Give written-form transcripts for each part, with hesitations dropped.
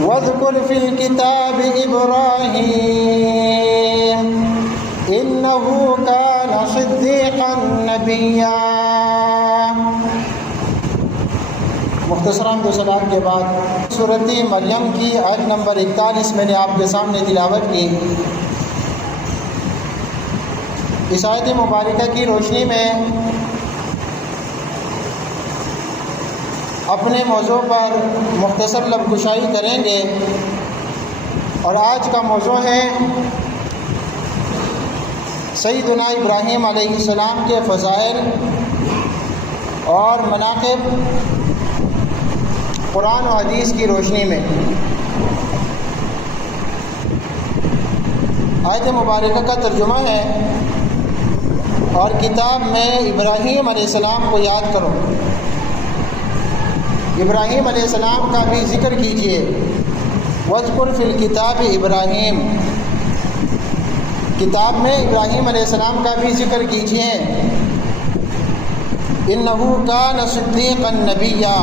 واذكر في الكتاب إبراهيم إنه كان صديقا نبيا۔ مختصراً دو سلام کے بعد سورۃ مریم کی آیت نمبر 41 میں نے آپ کے سامنے تلاوت کی۔ اس آیت مبارکہ کی روشنی میں اپنے موضوع پر مختصر لب کشائی کریں گے، اور آج کا موضوع ہے سیدنا ابراہیم علیہ السلام کے فضائل اور مناقب قرآن و حدیث کی روشنی میں۔ آیت مبارکہ کا ترجمہ ہے، اور کتاب میں ابراہیم علیہ السلام کو یاد کرو۔ ابراہیم علیہ السلام کا بھی ذکر کیجیے۔ واذکر فی الکتاب ابراہیم، کتاب میں ابراہیم علیہ السلام کا بھی ذکر کیجیے۔ انہ کان صدیقا نبیا،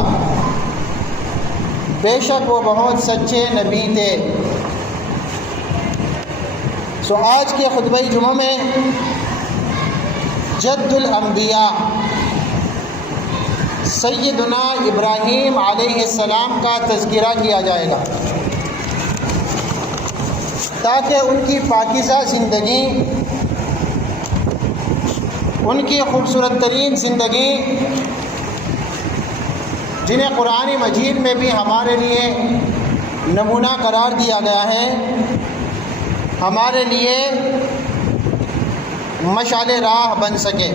بے شک وہ بہت سچے نبی تھے۔ آج کے خطبہ جمعہ میں جد الانبیاء سیدنا ابراہیم علیہ السلام کا تذکرہ کیا جائے گا، تاکہ ان کی پاکیزہ زندگی، ان کی خوبصورت ترین زندگی، جنہیں قرآن مجید میں بھی ہمارے لیے نمونہ قرار دیا گیا ہے، ہمارے لیے مشعل راہ بن سکے۔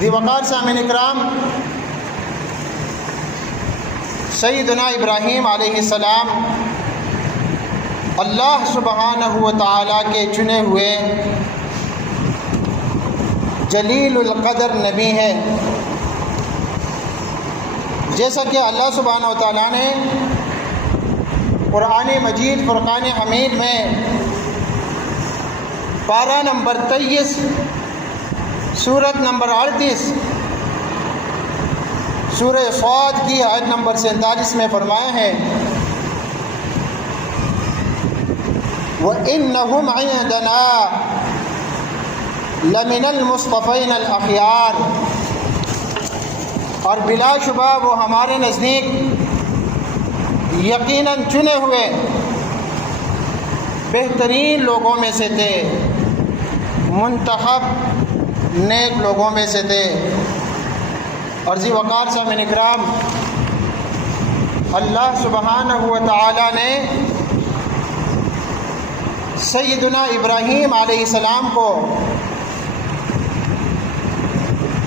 ذی وقار سامعین اکرام، سیدنا ابراہیم علیہ السلام اللہ سبحانہ و تعالیٰ کے چنے ہوئے جلیل القدر نبی ہے۔ جیسا کہ اللہ سبحانہ و تعالیٰ نے قرآن مجید فرقان حمید میں پارہ نمبر 23 سورت نمبر 38 سورہ صاد کی آیت نمبر 47 میں فرمایا ہے، وَإِنَّهُمْ عِندَنَا لَمِنَ الْمُصْطَفَيْنَ الْأَخْيَارِ، اور بلا شبہ وہ ہمارے نزدیک یقیناً چنے ہوئے بہترین لوگوں میں سے تھے، منتخب نیک لوگوں میں سے تھے۔ اور ذی وقار سامعین اکرام، اللہ سبحانہ و تعالی نے سیدنا ابراہیم علیہ السلام کو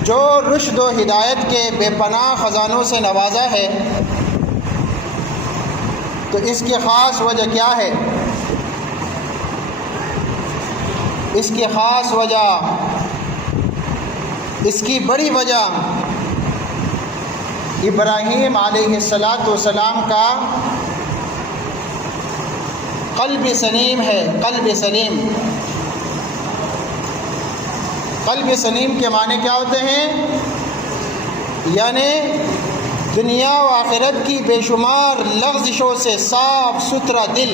جو رشد و ہدایت کے بے پناہ خزانوں سے نوازا ہے، تو اس کی خاص وجہ کیا ہے؟ اس کی خاص وجہ، اس کی بڑی وجہ ابراہیم علیہ السلام کا قلب سلیم ہے۔ قلب سلیم، قلب سلیم کے معنی کیا ہوتے ہیں؟ یعنی دنیا و آخرت کی بے شمار لغزشوں سے صاف ستھرا دل۔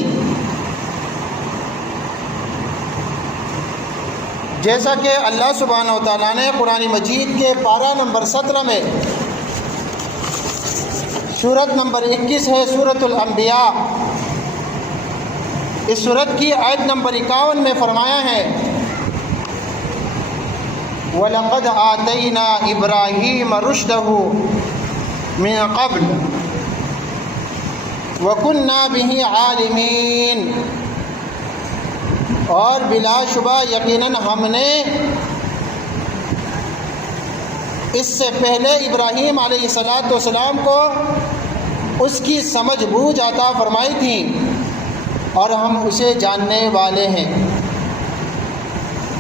جیسا کہ اللہ سبحانہ و تعالیٰ نے قرآن مجید کے پارہ نمبر 17 میں، سورت نمبر 21 ہے سورۃ الانبیاء، اس سورت کی آیت نمبر 51 میں فرمایا ہے، وَلَقَدْ آتَيْنَا إِبْرَاهِيمَ رُشْدَهُ مِن قَبْلُ وَكُنَّا بِهِ عَالِمِينَ، اور بلا شبہ یقیناً ہم نے اس سے پہلے ابراہیم علیہ السلام کو اس کی سمجھ بوجھ عطا فرمائی تھی، اور ہم اسے جاننے والے ہیں۔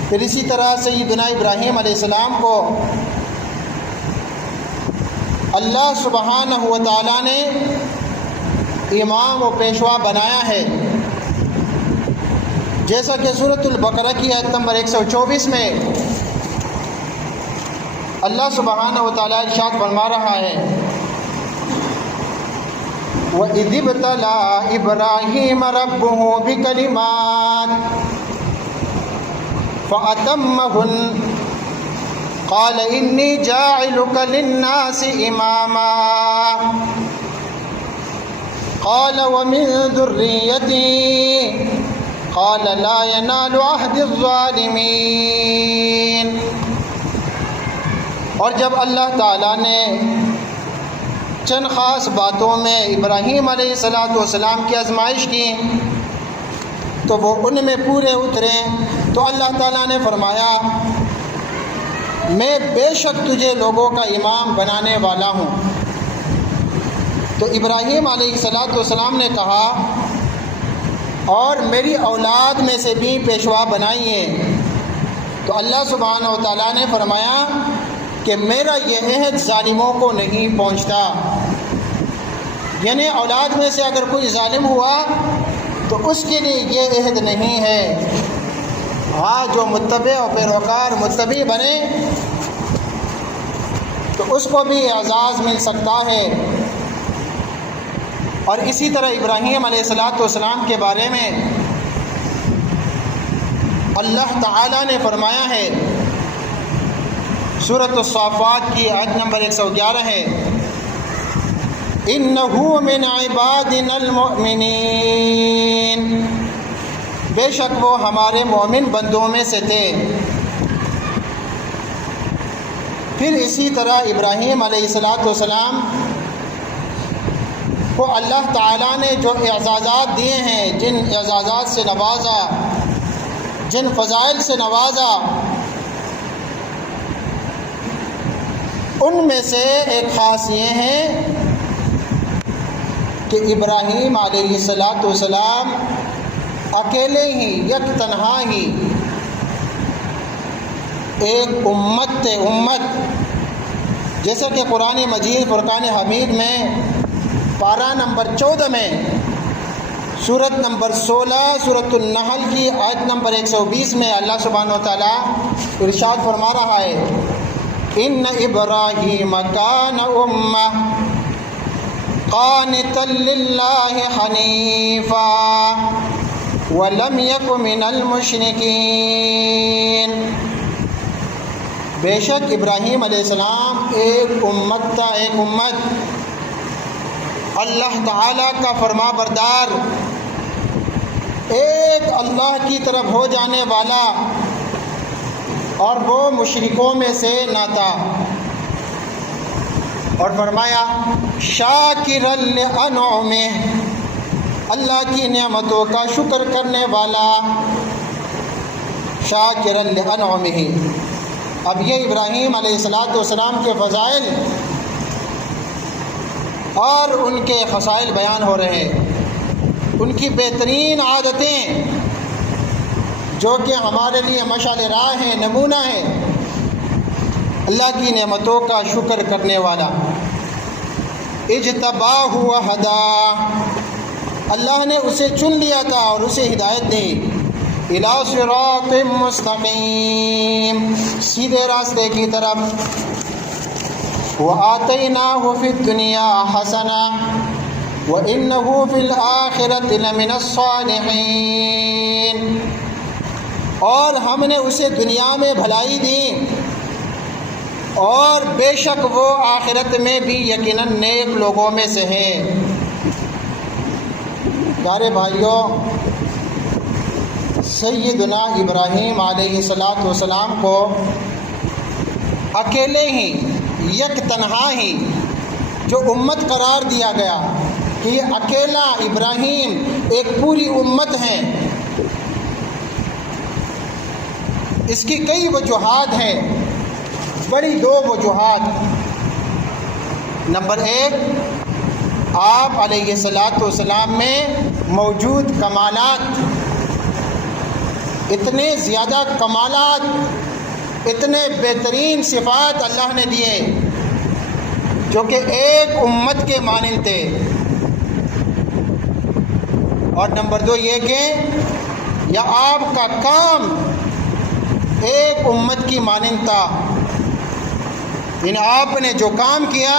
پھر اسی طرح سیدنا ابراہیم علیہ السلام کو اللہ سبحانہ و تعالیٰ نے امام و پیشوا بنایا ہے، جیسا کہ سورۃ البقرہ کی آیت نمبر 124 میں اللہ سبحانہ و تعالیٰ ارشاد فرما رہا ہے، وَإِذِ ابْتَلَىٰ إِبْرَاهِيمَ رَبُّهُ بِكَلِمَاتٍ فَأَتَمَّهُنَّ قَالَ إِنِّي جَاعِلُكَ لِلنَّاسِ إِمَامًا قَالَ وَمِن ذُرِّيَّتِي قَالَ لَا يَنَالُ عَهْدِ الظَّالِمِينَ۔ اور جب اللہ تعالیٰ نے چند خاص باتوں میں ابراہیم علیہ السلام کی آزمائش کی تو وہ ان میں پورے اترے، تو اللہ تعالیٰ نے فرمایا میں بے شک تجھے لوگوں کا امام بنانے والا ہوں۔ تو ابراہیم علیہ السلام نے کہا اور میری اولاد میں سے بھی پیشوا بنائیے، تو اللہ سبحانہ و تعالیٰ نے فرمایا کہ میرا یہ عہد ظالموں کو نہیں پہنچتا، یعنی اولاد میں سے اگر کوئی ظالم ہوا تو اس کے لیے یہ عہد نہیں ہے۔ ہاں جو متبع اور پیروکار متبع بنے تو اس کو بھی اعزاز مل سکتا ہے۔ اور اسی طرح ابراہیم علیہ السلام کے بارے میں اللہ تعالیٰ نے فرمایا ہے، سورۃ الصافات کی آیت نمبر 111 ہے، اِنَّهُ مِنْ عِبَادِنَا الْمُؤْمِنِينَ، بے شک وہ ہمارے مومن بندوں میں سے تھے۔ پھر اسی طرح ابراہیم علیہ السلام کو اللہ تعالیٰ نے جو اعزازات دیے ہیں، جن اعزازات سے نوازا، جن فضائل سے نوازا، ان میں سے ایک خاص یہ ہے کہ ابراہیم علیہ السلام اکیلے ہی، یک تنہا ہی ایک امت تھے، امت، جیسا کہ قرآن مجید فرقان حمید میں پارہ نمبر 14 میں سورت نمبر 16 سورۃ النحل کی آیت نمبر 120 میں اللہ سبحانہ و تعالیٰ ارشاد فرما رہا ہے، ان ابراہیم کان امہ قانتا للہ حنیفا وَلَمْ يَكُ مِنَ الْمُشْرِكِينَ، بے شک ابراہیم علیہ السلام ایک امت تھا، ایک امت، اللہ تعالیٰ کا فرما بردار، ایک اللہ کی طرف ہو جانے والا، اور وہ مشرکوں میں سے نہ تھا۔ اور فرمایا شاکرا لانعمہ، اللہ کی نعمتوں کا شکر کرنے والا، شاکرا لانعمہ۔ اب یہ ابراہیم علیہ السلام کے فضائل اور ان کے خصائل بیان ہو رہے ہیں، ان کی بہترین عادتیں جو کہ ہمارے لیے مشعل راہ ہیں، نمونہ ہیں، اللہ کی نعمتوں کا شکر کرنے والا۔ اجتباہ وہدیٰ، اللہ نے اسے چن لیا تھا اور اسے ہدایت دی، الی صراط مستقیم، سیدھے راستے کی طرف، وآتیناہ فی الدنیا حسنہ وإنہ فی الآخرۃ لمن الصالحین، اور ہم نے اسے دنیا میں بھلائی دی اور بے شک وہ آخرت میں بھی یقیناً نیک لوگوں میں سے ہے۔ پیارے بھائیوں، سیدنا ابراہیم علیہ السلام کو اکیلے ہی، یک تنہا ہی جو امت قرار دیا گیا کہ یہ اکیلا ابراہیم ایک پوری امت ہے، اس کی کئی وجوہات ہیں، بڑی دو وجوہات۔ نمبر 1، آپ علیہ السلام میں موجود کمالات، اتنے زیادہ کمالات، اتنے بہترین صفات اللہ نے دیے جو کہ ایک امت کے مانند تھے۔ اور نمبر 2 یہ کہ یا آپ کا کام ایک امت کی مانند تھا، یعنی آپ نے جو کام کیا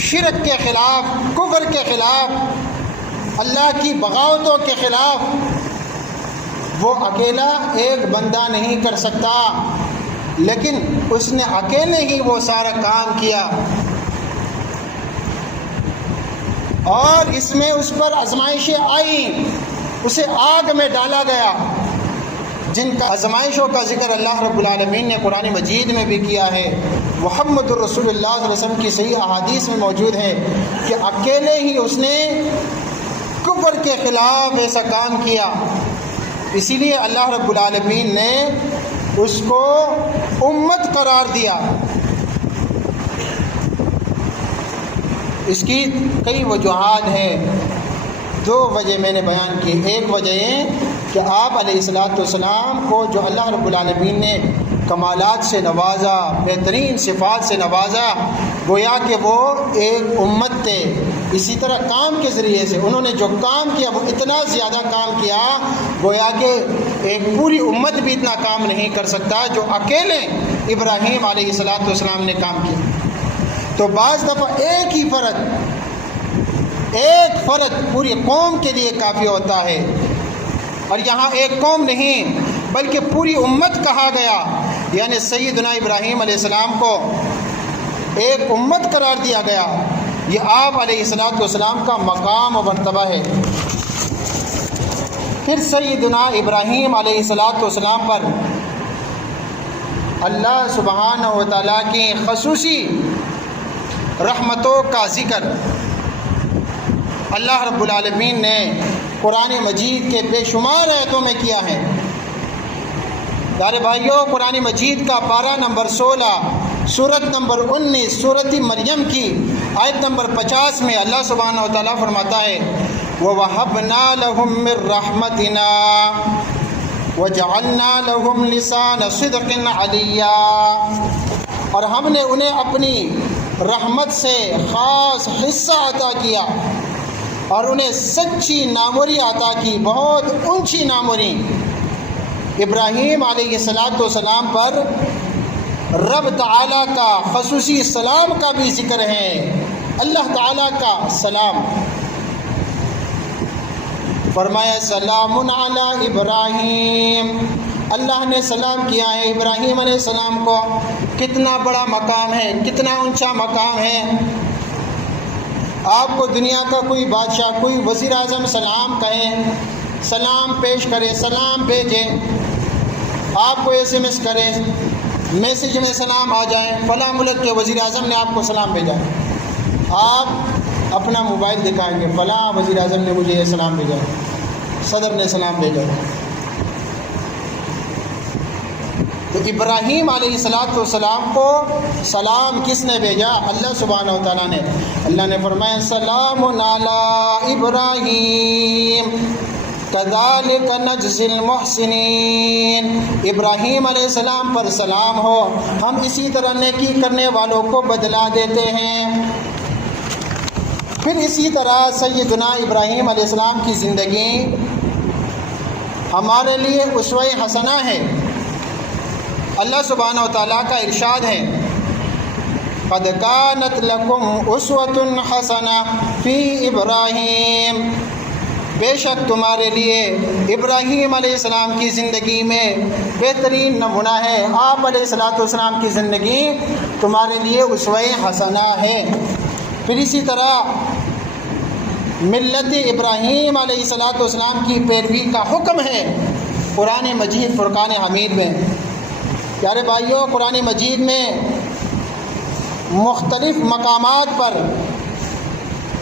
شرک کے خلاف، کفر کفر کے خلاف، اللہ کی بغاوتوں کے خلاف وہ اکیلا ایک بندہ نہیں کر سکتا، لیکن اس نے اکیلے ہی وہ سارا کام کیا، اور اس میں اس پر آزمائشیں آئیں، اسے آگ میں ڈالا گیا، جن کا آزمائشوں کا ذکر اللہ رب العالمین نے قرآن مجید میں بھی کیا ہے، محمد الرسول اللہ صلی اللہ علیہ وسلم کی صحیح احادیث میں موجود ہے کہ اکیلے ہی اس نے کفر کے خلاف ایسا کام کیا۔ اسی لیے اللہ رب العالمین نے اس کو امت قرار دیا۔ اس کی کئی وجوہات ہیں، دو وجہ میں نے بیان کی۔ ایک وجہ یہ کہ آپ علیہ السلام کو جو اللہ رب العالمین نے کمالات سے نوازا، بہترین صفات سے نوازا، گویا کہ وہ ایک امت تھے۔ اسی طرح کام کے ذریعے سے انہوں نے جو کام کیا وہ اتنا زیادہ کام کیا، گویا کہ ایک پوری امت بھی اتنا کام نہیں کر سکتا جو اکیلے ابراہیم علیہ السلام نے کام کیا۔ تو بعض دفعہ ایک ہی فرد پوری قوم کے لیے کافی ہوتا ہے، اور یہاں ایک قوم نہیں بلکہ پوری امت کہا گیا، یعنی سیدنا ابراہیم علیہ السلام کو ایک امت قرار دیا گیا۔ یہ آپ علیہ السلام کا مقام و مرتبہ ہے۔ پھر سیدنا ابراہیم علیہ السلام پر اللہ سبحانہ و تعالیٰ کی خصوصی رحمتوں کا ذکر اللہ رب العالمین نے قرآن مجید کے بے شمار آیتوں میں کیا ہے۔ پیارے بھائیوں، قرآن مجید کا پارہ نمبر 16 سورت نمبر 19 سورت مریم کی آیت نمبر 50 میں اللہ سبحانہ و تعالیٰ فرماتا ہے وَوَهَبْنَا لَهُم مِّن رَّحْمَتِنَا وَجَعَلْنَا لَهُمْ لِسَانَ صِدْقٍ عَلِيًّا، اور ہم نے انہیں اپنی رحمت سے خاص حصہ عطا کیا اور انہیں سچی ناموری عطا کی، بہت اونچی ناموری۔ ابراہیم علیہ السلام پر رب تعالیٰ کا خصوصی سلام کا بھی ذکر ہے، اللہ تعالیٰ کا سلام۔ فرمایا سلام علی ابراہیم، اللہ نے سلام کیا ہے ابراہیم علیہ السلام کو۔ کتنا بڑا مقام ہے، کتنا اونچا مقام ہے۔ آپ کو دنیا کا کوئی بادشاہ، کوئی وزیر اعظم سلام کہے، سلام پیش کرے، سلام بھیجے، آپ کو SMS کرے، میسیج میں سلام آ جائے، فلاں ملک کے وزیر اعظم نے آپ کو سلام بھیجا، آپ اپنا موبائل دکھائیں گے فلاں وزیر اعظم نے مجھے یہ سلام بھیجا، صدر نے سلام بھیجا۔ تو ابراہیم علیہ السلام کو سلام کس نے بھیجا؟ اللہ سبحانہ و تعالیٰ نے۔ اللہ نے فرمایا سلام علی ابراہیم کذالک نجزی المحسنین، ابراہیم علیہ السلام پر سلام ہو، ہم اسی طرح نیکی کرنے والوں کو بدلا دیتے ہیں۔ پھر اسی طرح سیدنا ابراہیم علیہ السلام کی زندگی ہمارے لیے اسوہ حسنہ ہے۔ اللہ سبحانہ و تعالیٰ کا ارشاد ہے قد کانت لکم اسوۃ حسنہ فی ابراہیم، بے شک تمہارے لیے ابراہیم علیہ السلام کی زندگی میں بہترین نمونہ ہے، آپ علیہ السلام کی زندگی تمہارے لیے اسوہ حسنہ ہے۔ پھر اسی طرح ملت ابراہیم علیہ السلام کی پیروی کا حکم ہے قرآن مجید فرقان حمید میں۔ پیارے بھائیوں، قرآن مجید میں مختلف مقامات پر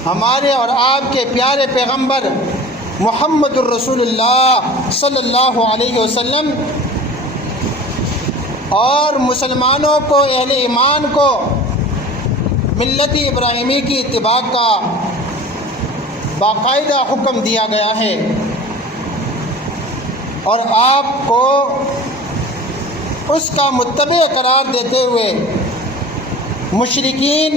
ہمارے اور آپ کے پیارے پیغمبر محمد الرسول اللہ صلی اللہ علیہ وسلم اور مسلمانوں کو، اہل ایمان کو ملت ابراہیمی کی اتباع کا باقاعدہ حکم دیا گیا ہے، اور آپ کو اس کا متبع قرار دیتے ہوئے مشرکین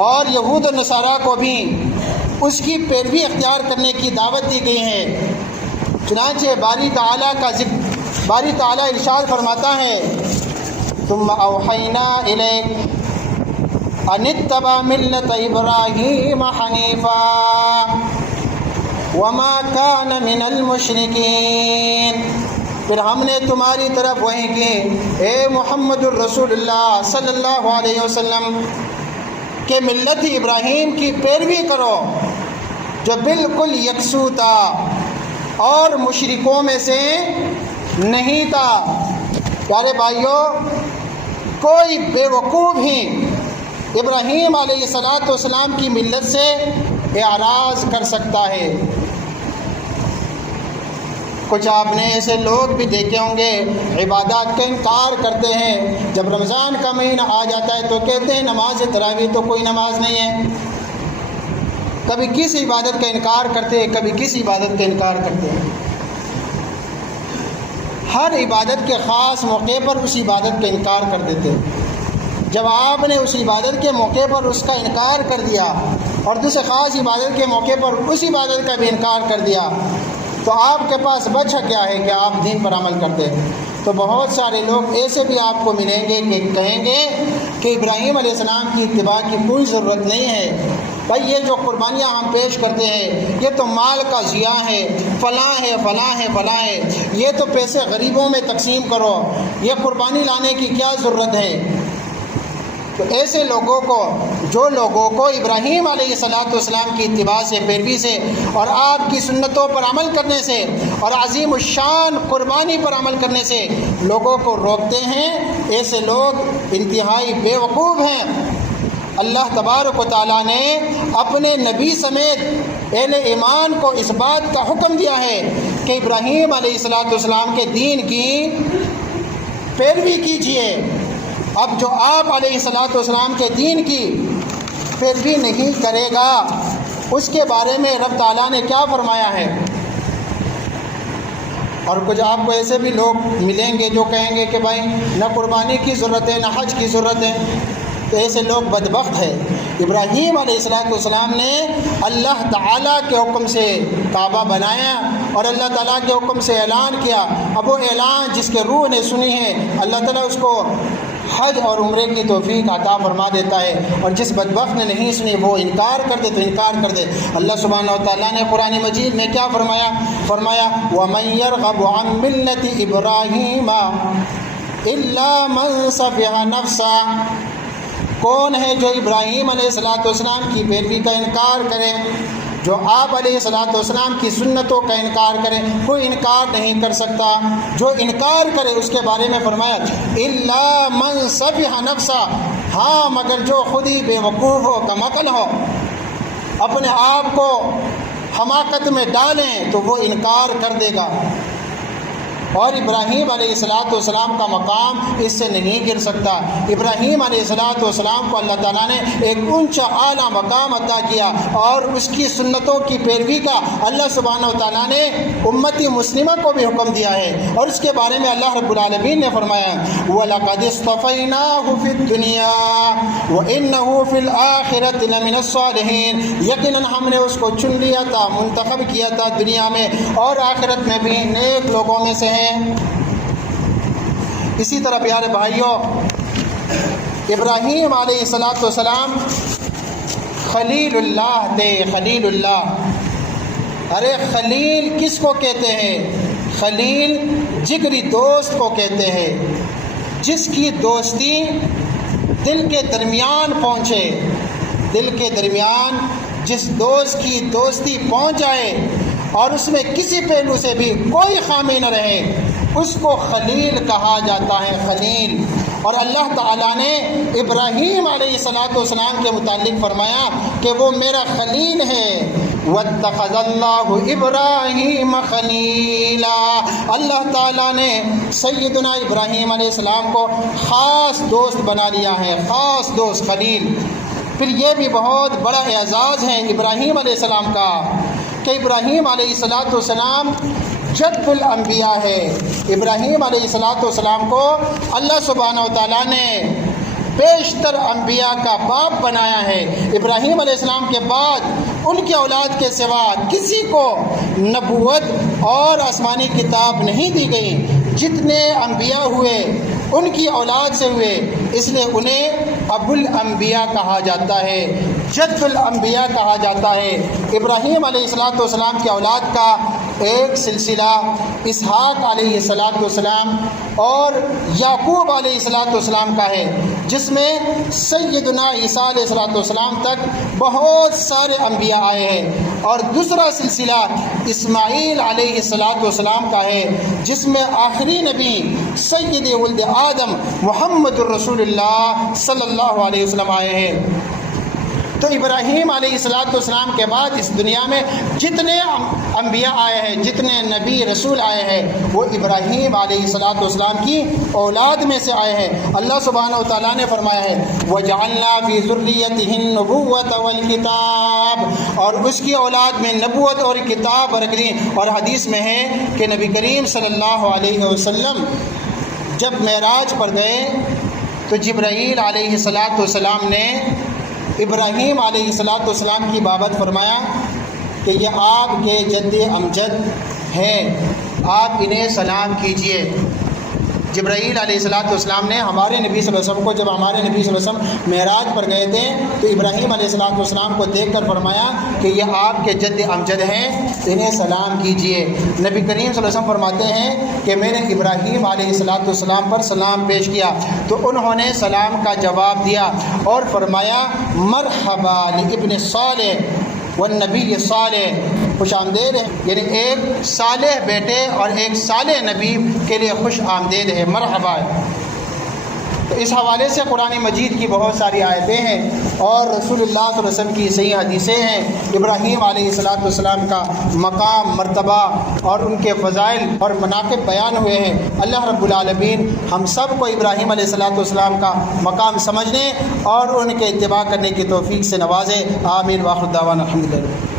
اور یہود و نصارہ کو بھی اس کی پیروی اختیار کرنے کی دعوت دی گئی ہے۔ چنانچہ باری تعالیٰ ارشاد فرماتا ہے ثم اوحینا الیک ان اتبع ملت ابراہیم حنیفا وما کان من المشرکین۔ پھر ہم نے تمہاری طرف وحی کی اے محمد الرسول اللہ صلی اللہ علیہ وسلم کہ ملت ابراہیم کی پیروی کرو جو بالکل یکسو تھا اور مشرکوں میں سے نہیں تھا۔ پیارے بھائیوں، کوئی بے وقوف ہی ابراہیم علیہ السلام کی ملت سے اعراض کر سکتا ہے۔ کچھ آپ نے ایسے لوگ بھی دیکھے ہوں گے عبادات کا انکار کرتے ہیں، جب رمضان کا مہینہ آ جاتا ہے تو کہتے ہیں نماز تراویح تو کوئی نماز نہیں ہے۔ کبھی کس عبادت کا انکار کرتے ہیں، کبھی کس عبادت کا انکار کرتے ہیں۔ ہر عبادت کے خاص موقع پر اس عبادت کا انکار کر دیتے ہیں۔ جب آپ نے اس عبادت کے موقع پر اس کا انکار کر دیا اور دوسرے خاص عبادت کے موقع پر اس عبادت کا بھی انکار کر دیا تو آپ کے پاس بچا کیا ہے کہ آپ دین پر عمل کرتے ہیں۔ تو بہت سارے لوگ ایسے بھی آپ کو ملیں گے کہ کہیں گے کہ ابراہیم علیہ السلام کی اتباع کی کوئی ضرورت نہیں ہے، بھائی یہ جو قربانیاں ہم پیش کرتے ہیں یہ تو مال کا ضیاع ہے، فلاں ہے فلاں ہے فلاں ہے، یہ تو پیسے غریبوں میں تقسیم کرو، یہ قربانی لانے کی کیا ضرورت ہے۔ تو ایسے لوگوں کو، جو لوگوں کو ابراہیم علیہ السلام کی اتباع سے، پیروی سے اور آپ کی سنتوں پر عمل کرنے سے اور عظیم الشان قربانی پر عمل کرنے سے لوگوں کو روکتے ہیں، ایسے لوگ انتہائی بے وقوف ہیں۔ اللہ تبارک و تعالیٰ نے اپنے نبی سمیت اہل ایمان کو اس بات کا حکم دیا ہے کہ ابراہیم علیہ السلام کے دین کی پیروی کیجیے۔ اب جو آپ علیہ السلام کے دین کی پیروی نہیں کرے گا اس کے بارے میں رب تعالیٰ نے کیا فرمایا ہے۔ اور کچھ آپ کو ایسے بھی لوگ ملیں گے جو کہیں گے کہ بھائی نہ قربانی کی ضرورت ہے نہ حج کی ضرورت ہے، تو ایسے لوگ بدبخت ہیں۔ ابراہیم علیہ السلام نے اللہ تعالیٰ کے حکم سے کعبہ بنایا اور اللہ تعالیٰ کے حکم سے اعلان کیا۔ اب وہ اعلان جس کے روح نے سنی ہے اللہ تعالیٰ اس کو حج اور عمرے کی توفیق عطا فرما دیتا ہے، اور جس بدبخت نے نہیں سنی وہ انکار کر دے تو انکار کر دے۔ اللہ سبحانہ و تعالیٰ نے قرآن مجید میں کیا فرمایا؟ وَمَن يَرْغَبُ عَن مِّلَّةِ إِبْرَاهِيمَ إِلَّا مَن سَفِهَ نَفْسَهُ، کون ہے جو ابراہیم علیہ السلام کی پیروی کا انکار کرے، جو آپ علیہ السلام کی سنتوں کا انکار کرے؟ کوئی انکار نہیں کر سکتا۔ جو انکار کرے اس کے بارے میں فرمایا الا من سفہ نفسہ، ہاں مگر جو خود ہی بے وقوف ہو، کم عقل ہو، اپنے آپ کو حماقت میں ڈالیں تو وہ انکار کر دے گا۔ اور ابراہیم علیہ السلام کا مقام اس سے نہیں گر سکتا۔ ابراہیم علیہ السلام کو اللہ تعالیٰ نے ایک اونچا اعلیٰ مقام عطا کیا اور اس کی سنتوں کی پیروی کا اللہ سبحانہ و تعالیٰ نے امتی مسلمہ کو بھی حکم دیا ہے، اور اس کے بارے میں اللہ رب العالمین نے فرمایا وَلَقَدِ اصْطَفَيْنَاهُ فِي الدُّنْيَا وَإِنَّهُ فِي الْآخِرَةِ لَمِنَ الصَّالِحِينَ، یقیناً ہم نے اس کو چن لیا تھا، منتخب کیا تھا دنیا میں اور آخرت میں بھی نیک لوگوں میں سے ہیں۔ اسی طرح پیارے بھائیوں، ابراہیم علیہ السلام خلیل اللہ تھے، خلیل اللہ۔ ارے خلیل کس کو کہتے ہیں؟ خلیل جگری دوست کو کہتے ہیں، جس کی دوستی دل کے درمیان پہنچے، دل کے درمیان جس دوست کی دوستی پہنچ جائے اور اس میں کسی پہلو سے بھی کوئی خامی نہ رہے، اس کو خلیل کہا جاتا ہے، خلیل۔ اور اللہ تعالیٰ نے ابراہیم علیہ السلام کے متعلق فرمایا کہ وہ میرا خلیل ہے۔ وَاتَّخَذَ اللَّهُ إِبْرَاهِيمَ خَلِيلًا، اللہ تعالیٰ نے سیدنا ابراہیم علیہ السلام کو خاص دوست بنا لیا ہے، خاص دوست، خلیل۔ پھر یہ بھی بہت بڑا اعزاز ہے ابراہیم علیہ السلام کا کہ ابراہیم علیہ السلام جد الانبیاء ہے۔ ابراہیم علیہ السلام کو اللہ سبحانہ و تعالیٰ نے بیشتر انبیاء کا باپ بنایا ہے۔ ابراہیم علیہ السلام کے بعد ان کی اولاد کے سوا کسی کو نبوت اور آسمانی کتاب نہیں دی گئی، جتنے انبیاء ہوئے ان کی اولاد سے ہوئے، اس لیے انہیں ابو الانبیاء کہا جاتا ہے، جد الانبیاء کہا جاتا ہے۔ ابراہیم علیہ السلام کی اولاد کا ایک سلسلہ اسحاق علیہ السلام اور یعقوب علیہ السلام کا ہے، جس میں سیدنا عیسیٰ علیہ السلام تک بہت سارے انبیاء آئے ہیں، اور دوسرا سلسلہ اسماعیل علیہ السلام کا ہے، جس میں آخری نبی سید ولد آدم محمد الرسول اللہ صلی اللہ علیہ وسلم آئے ہیں۔ تو ابراہیم علیہ السلام کے بعد اس دنیا میں جتنے انبیاء آئے ہیں، جتنے نبی رسول آئے ہیں، وہ ابراہیم علیہ السلام کی اولاد میں سے آئے ہیں۔ اللہ سبحانہ و تعالیٰ نے فرمایا ہے وَجَعَلْنَا فِي ذُرِّيَّتِهِ النُّبُوَّةَ وَالْكِتَابَ، اور اس کی اولاد میں نبوت اور کتاب رکھ دی۔ اور حدیث میں ہے کہ نبی کریم صلی اللہ علیہ وسلم جب معراج پر گئے تو جبرائیل علیہ السلام نے ابراہیم علیہ السلام کی بابت فرمایا کہ یہ آپ کے جد امجد ہیں، آپ انہیں سلام کیجئے۔ جبرائیل علیہ السلام نے ہمارے نبی صلی اللہ علیہ وسلم کو، جب ہمارے نبی صلی اللہ علیہ وسلم معراج پر گئے تھے تو ابراہیم علیہ السلام کو دیکھ کر فرمایا کہ یہ آپ کے جد امجد ہیں، انہیں سلام کیجئے۔ نبی کریم صلی اللہ علیہ وسلم فرماتے ہیں کہ میں نے ابراہیم علیہ السلام پر سلام پیش کیا تو انہوں نے سلام کا جواب دیا اور فرمایا مرحبا لابن صالح والنبی صالح، خوش آمدید ہے، یعنی ایک صالح بیٹے اور ایک صالح نبی کے لیے خوش آمدید ہے، مرحبا ہے۔ تو اس حوالے سے قرآن مجید کی بہت ساری آیتیں ہیں اور رسول اللہ صلی اللہ علیہ وسلم کی صحیح حدیثیں ہیں۔ ابراہیم علیہ السلام کا مقام، مرتبہ اور ان کے فضائل اور مناقب بیان ہوئے ہیں۔ اللہ رب العالمین ہم سب کو ابراہیم علیہ السلام کا مقام سمجھنے اور ان کے اتباع کرنے کی توفیق سے نوازے، آمین۔ وآخر دعوانا الحمدللہ۔